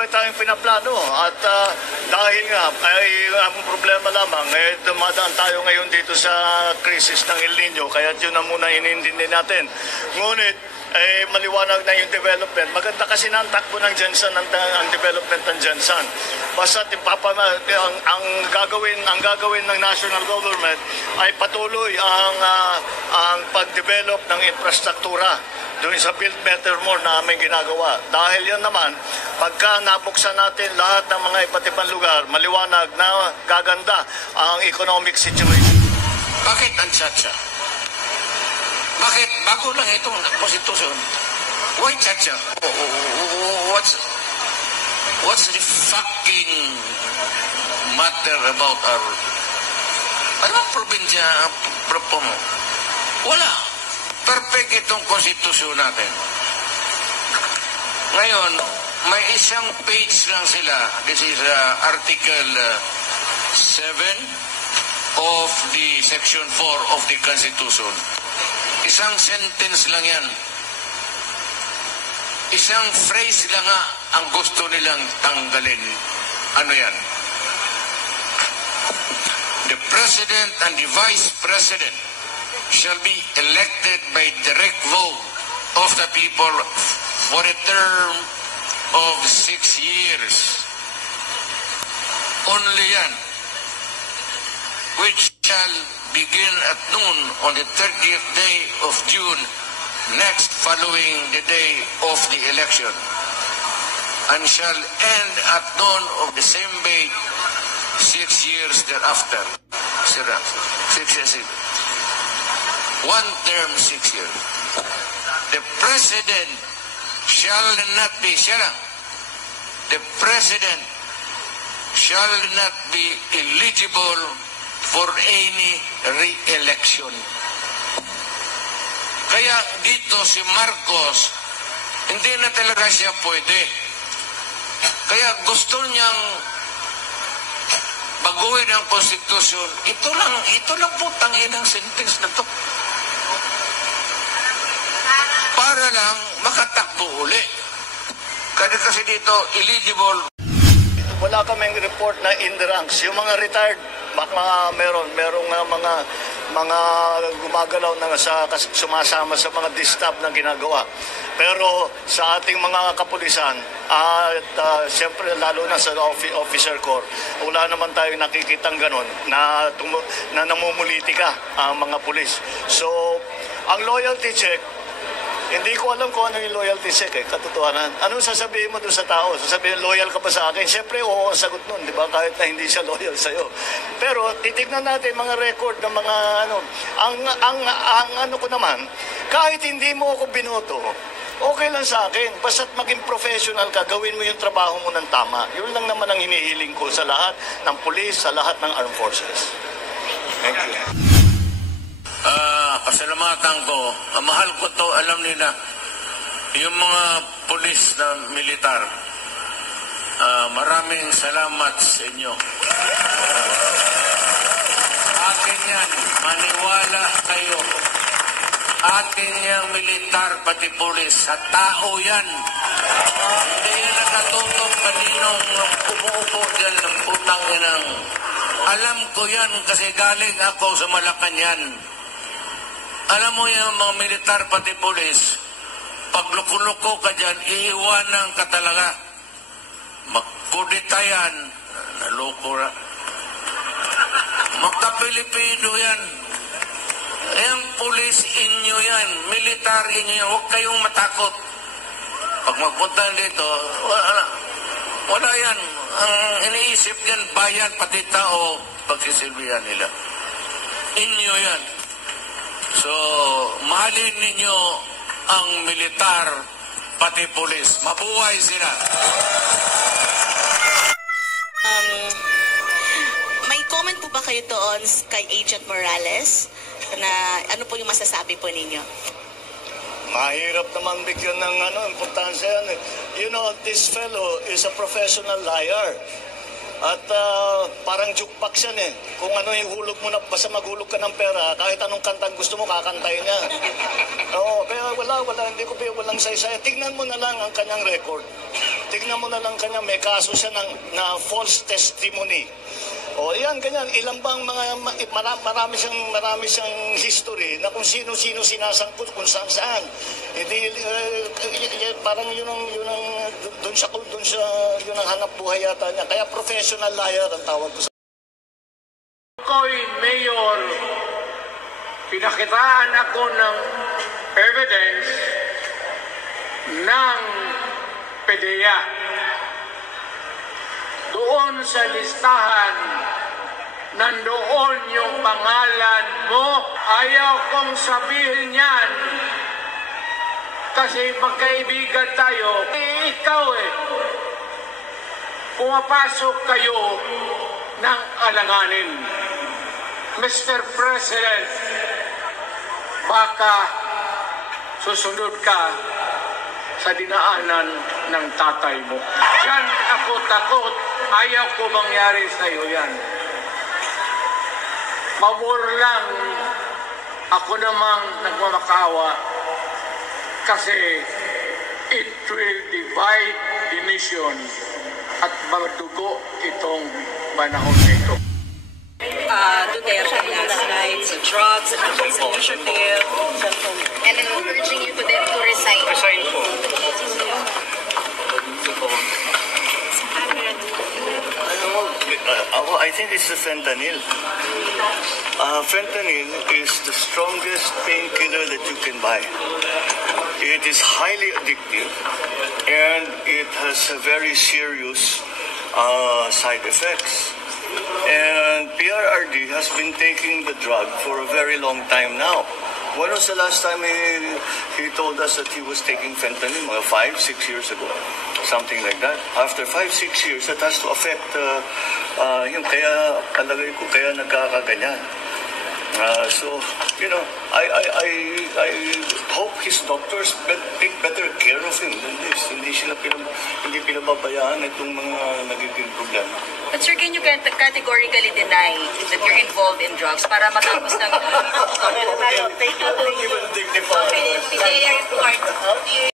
marami tayong pinaplano at dahil nga ay ang problema lamang dumadaan tayo ngayon dito sa krisis ng El Nino, kaya yun na muna inintindi natin. Ngunit maliwanag na yung development. Maganda kasi na ang takbo ng Jensen, ang development ng Jensen. Basta ang gagawin ng national government ay patuloy ang pag-develop ng infrastruktura doon sa Build Better More na aming ginagawa. Dahil yan naman, pagka nabuksan natin lahat ng mga iba't ibang lugar, maliwanag na gaganda ang economic situation. Bakit ang Chacha? Bakit bago lang itong konstitusyon? Why Chacha? What's the fucking matter about our... Ano ang probinsya mo? Wala. Perfect itong konstitusyon natin. Ngayon, may isang page lang sila. This is Article 7 of the Section 4 of the Constitution. Isang sentence lang yan. Isang phrase lang nga ang gusto nilang tanggalin. Ano yan? The President and the Vice President shall be elected by direct vote of the people for a term of 6 years. Only yan, which shall begin at noon on the 30th day of June, next following the day of the election, and shall end at noon of the same day 6 years thereafter. 6 years. One term, 6 years. The President shall not be, the President shall not be eligible for any re-election. Kaya dito si Marcos, hindi na talaga siya pwede. Kaya gusto niyang baguhin ang konstitusyon. Ito lang po tanginang sentence na to. Para lang makatakbo uli. Kasi dito, eligible. Wala kaming report na in the ranks. Yung mga retired, baka merong mga gumagalaw na sumasama sa mga distab na ginagawa. Pero sa ating mga kapulisan at siyempre lalo na sa officer corps, wala naman tayo nakikitang ganun na namumulitika ang mga pulis. So, ang loyalty check, hindi ko alam kung ano yung loyalty check katotohanan. Anong sasabihin mo doon sa tao? Sasabihin, loyal ka ba sa akin? Siyempre, oo, ang sagot nun, di ba? Kahit na hindi siya loyal sa'yo. Pero, titignan natin mga record ng mga ang ano ko naman, kahit hindi mo ako binoto, okay lang sa akin. Basta't maging professional ka, gawin mo yung trabaho mo ng tama. Yun lang naman ang hinihiling ko sa lahat ng police, sa lahat ng armed forces. Thank you. Pasalamatan ko, mahal ko to, alam nila, yung mga pulis na militar, maraming salamat sa inyo. Akin yan, maniwala kayo. Akin yung militar, pati pulis, sa tao yan. Hindi yan nakatutok kaninong umuupo dyan ng putang inang. Alam ko yan kasi galing ako sa Malacanang. Alam mo yung mga militar pati pulis, pag luko-luko ka dyan, iiwanan ka talaga. Magkudita yan, naloko na. Magka-Pilipino yan. Yung pulis inyo yan, militar inyo yan, huwag kayong matakot. Pag magpunta dito, wala yan. Ang iniisip yan, bayan, pati tao, pagsisilbihan nila. Inyo yan. So, mahalin ninyo ang militar, pati pulis. Mabuhay sila. May comment po ba kayo doon kay Agent Morales? Na ano po yung masasabi po ninyo? Mahirap naman bigyan ng importansya yan. You know, this fellow is a professional liar. At parang jukebox yan eh. Kung ano yung hulog mo na, basta maghulog ka ng pera, kahit anong kantang gusto mo, kakantay niya. Oo, kaya walang saysay. Tignan mo na lang ang kanyang record. Tignan mo na lang kanya, may kaso siya na false testimony. O yan, ganyan. Ilan bang marami siyang history na kung sino-sino sinasangkot, kung saan-saan. Hindi, parang yun ang hanap buhay yata niya. Kaya professional liar ang tawag ko sa... Ako'y mayor, pinakitaan ako ng evidence ng PDEA. Doon sa listahan, nandoon yung pangalan mo. Ayaw kong sabihin yan. Kasi magkaibigan tayo. Ikaw pumapasok kayo ng alanganin. Mr. President, baka susunod ka sa dinaanan ng tatay mo. Yan ako takot. Ayaw ko mangyari sa iyo yan. Pabor lang ako namang nagmamakawa kasi it will divide the nation at madugo itong panahon nito. Duterte last night, sa drugs, and his initiative. And then urging you to them to resign. Resign po. I think it's the fentanyl. Fentanyl is the strongest painkiller that you can buy. It is highly addictive and it has very serious side effects. And PRRD has been taking the drug for a very long time now. When was the last time he told us that he was taking fentanyl? Mga 5-6 years ago. Something like that. After 5-6 years, that has to affect yung kaya palagay ko kaya nagkakaganyan. So, I hope his doctors take better care of him than this. Hindi pinababayaan itong mga nagiging problema. But sir, can you categorically deny that you're involved in drugs para matapos ng... Even dignified. PDEA report.